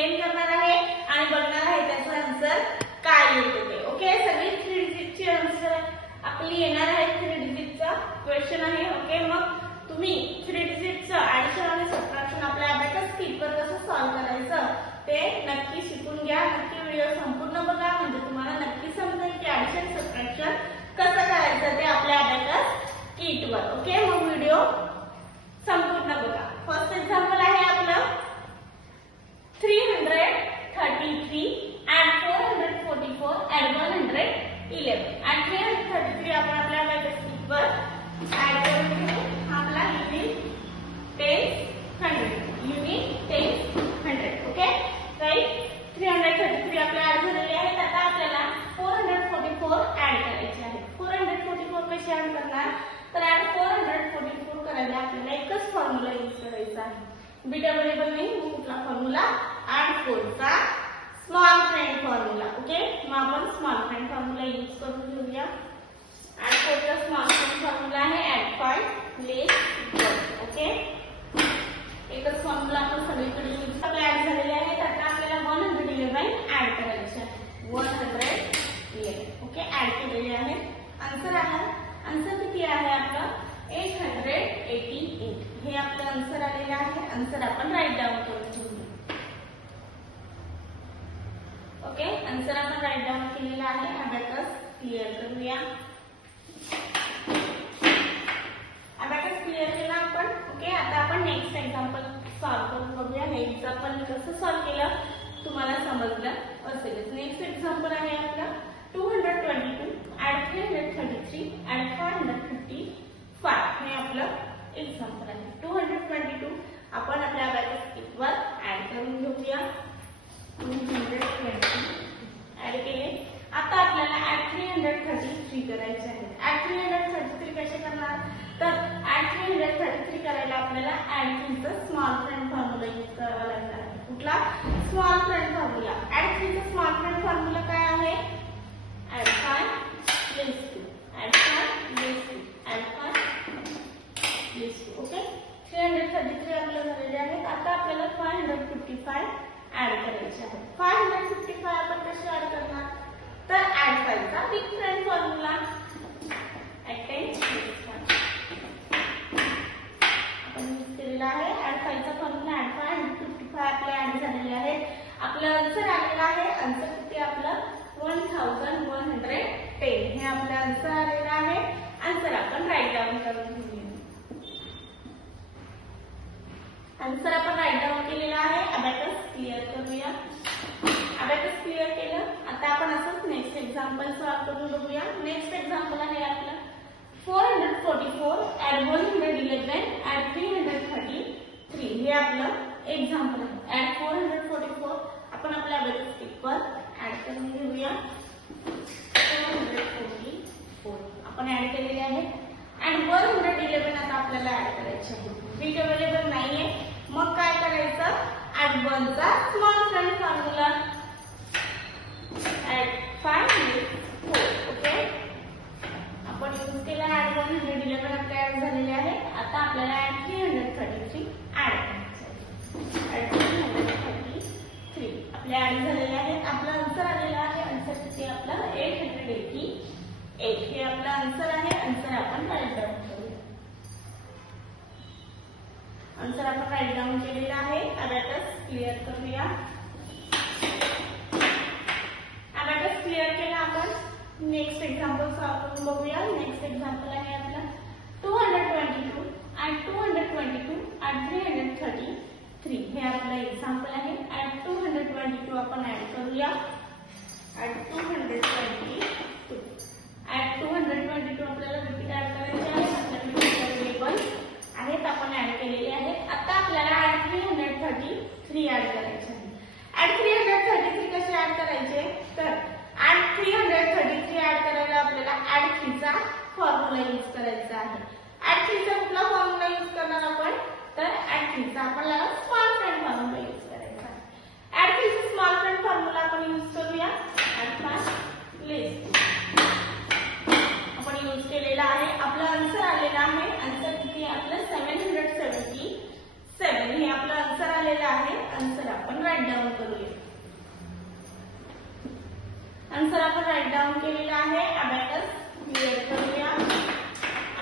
Explain करणार आहे आणि बघणार आहे त्याचं आन्सर काय येते ते. ओके, सगळी 3 डिजिटची आन्सर आपली येणार आहे. 3 डिजिटचा क्वेश्चन आहे. ओके, मग तुम्ही 3 डिजिटचं ऍडिशन आणि सबट्रॅक्शन आपल्या अबॅकस कीटवर कसं सॉल्व्ह करायचं ते नक्की शिकून घ्या. नक्की व्हिडिओ संपूर्ण बघा, म्हणजे तुम्हाला नक्की समजेल की ऍडिशन सबट्रॅक्शन कसं करायचं ते आपल्या अबॅकस कीटवर. ओके, मग व्हिडिओ संपूर्ण बघा. फर्स्ट एक्झाम्पल आहे आपलं 333 and 444 and 111 and 333 आपण आपल्या अबॅकस कीटवर ऍड करून घेऊ. आपला युनिट 10 100 युनिट 10 100. ओके राईट, 333 आपल्या ऍड झालेले आहेत. आता आपल्याला 444 ऍड करायचे आहे. 444 कसे ऍड करणार, तर ऍड 444 करायला आपल्याला एकच फॉर्म्युला यूज करायचा आहे. बीट अवेलेबल नाही, मग कुठला फॉर्म्युला, ऍड 4 चा स्मॉल फ्रेंड फॉर्म्युला. ओके, मग आपण स्मॉल फ्रेंड फॉर्म्युला यूज करून घेऊया. ऍड 4 चा स्मॉल फ्रेंड फॉर्म्युला आहे ऍड 5 लेस इक्वल. ओके, एकच फॉर्म्युला आपण सगळीकडे यूज ऍड झालेले आहेत. आता आपल्याला 111 ऍड करायचे आहे. 111. ओके, ऍड केलेले आहे. आन्सर आहे, आन्सर किती आहे आपला 888. हे आपलं आन्सर आलेलं आहे. आन्सर आपण राईट डाऊन करून घेऊया. ओके, आन्सर आपण राईट डाऊन केलेला आहे. अबॅकस क्लिअर करूया. अबॅकस क्लिअर केला आपण. ओके, आता आपण नेक्स्ट एक्झाम्पल सॉल्व्ह करून बघूया. हे एक्झाम्पल कसं सॉल्व्ह केलं तुम्हाला समजलं असेलच. नेक्स्ट एक्झाम्पल आहे आपला 222 ऍड 333 ऍड 455. हे आपलं एक्झाम्पल आहे. 222 आपण आपल्या अबॅकस कीटवर ऍड करून घेऊया. 220 ऍड केले. आता आपल्याला ऍड 333 करायचे आहे. ऍड 333 कसे करणार, तर ऍड 333 करायला आपल्याला ऍड 3 चा स्मॉल फ्रेंड फॉर्म्युला यूज करावा लागणार आहे. कुठला स्मॉल फ्रेंड फॉर्म्युला, ऍड 3 चा स्मॉल फ्रेंड फॉर्म्युला काय आहे, ऍड 5 लेस 2 ऍड 5 लेस 2 ऍड 5 लेस 2. ओके, 333 आपल्याला झालेले आहेत. आता आपल्याला 555 ऍड करायचे आहे. 555 आपण कसे ऍड करणार, तर ऍड 5 चा बिग फ्रेंड फॉर्म्युला ऍड 10 आपण यूज केलेला आहे. ऍड 5 चा फॉर्म्युला ऍड 555 आपले ऍड झालेले आहेत. आपलं आन्सर आलेला आहे. आन्सर किती आपलं 1110. हे आपलं आन्सर आलेलं आहे. आन्सर आपण राईट डाऊन करून घेऊया. आन्सर आपण राईट डाऊन केलेला आहे. अबॅकस क्लिअर करूया. अबॅकस क्लिअर केलं. आता आपण असंच नेक्स्ट एक्झाम्पल सॉल्व्ह करून बघूया. नेक्स्ट एक्झाम्पल आहे आपलं 444 ऍड 111 ऍड 333. हे आपलं एक्झाम्पल आहे. ऍड 444 आपण आपल्या अबॅकस कीटवर ऍड करून घेऊया. 444 आपण ऍड केलेले आहे. ऍड 111 आता आपल्याला ऍड करायचे आहे. बीट अवेलेबल नाहीये, मग काय करायचं, ऍड 1 चा स्मॉल फ्रेंड फॉर्म्युला ऍड 5 लेस 4. ओके, आपण यूज केला. ऍड 111 आपले ऍड झालेले आहे. आता आपल्याला ऍड 333 ऍड करायचे आहे. ऍड 333 आपले ऍड झालेले आहे. आपला आन्सर आलेला आहे. आन्सर किती आपला 888. हे आपला आन्सर आहे. आन्सर आपण राईट डाऊन करूया. आन्सर आपण राईट डाऊन केलेला आहे. अबॅकस क्लिअर करूया. अबॅकस क्लिअर केला आपण. नेक्स्ट एक्झाम्पल सॉल्व्ह करून बघूया. नेक्स्ट एक्झाम्पल आहे आपला 222 and 222 and 333. हे आपलं एक्झाम्पल आहे. ऍड 222 आपण ऍड करूया. ऍड 222 ऍड 222 आपल्याला रिपीट ऍड करायचे आहे. आपल्याकडे अवेलेबल आहेत, आपण ऍड केलेले आहेत. आता आपल्याला ऍड 333 ऍड करायचे आहे. ऍड 333 कसे ऍड करायचे, तर ऍड 333 ऍड करायला आपल्याला ऍड 3 चा फॉर्म्युला यूज करायचा आहे. ऍड 3 चा कुठला फॉर्म्युला यूज करणार आपण, तर ऍड 3 चा आपल्याला स्मॉल फ्रेंड फॉर्म्युला यूज करायचा आहे. ऍड 3 चा स्मॉल फ्रेंड फॉर्म्युला आपण यूज करूया. ऍड 5 लेस 2 आपण यूज केलेला आहे. आपला आन्सर आलेला आहे. आन्सर किती आपलं 776. 7 हे आपलं आन्सर आलेलं आहे. आन्सर आपण राईट डाऊन करूया. आन्सर आपण राईट डाऊन केलेला आहे. अबॅकस क्लिअर करूया.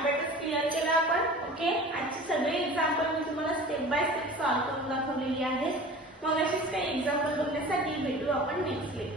अबॅकस क्लिअर केला आपण. ओके, आजची सगळी एक्झाम्पल मी तुम्हाला स्टेप बाय स्टेप सॉल्व्ह करून दाखवलेली आहे. मग अशीच काही एक्झाम्पल बघण्यासाठी भेटू आपण नेक्स्ट लेक्चर.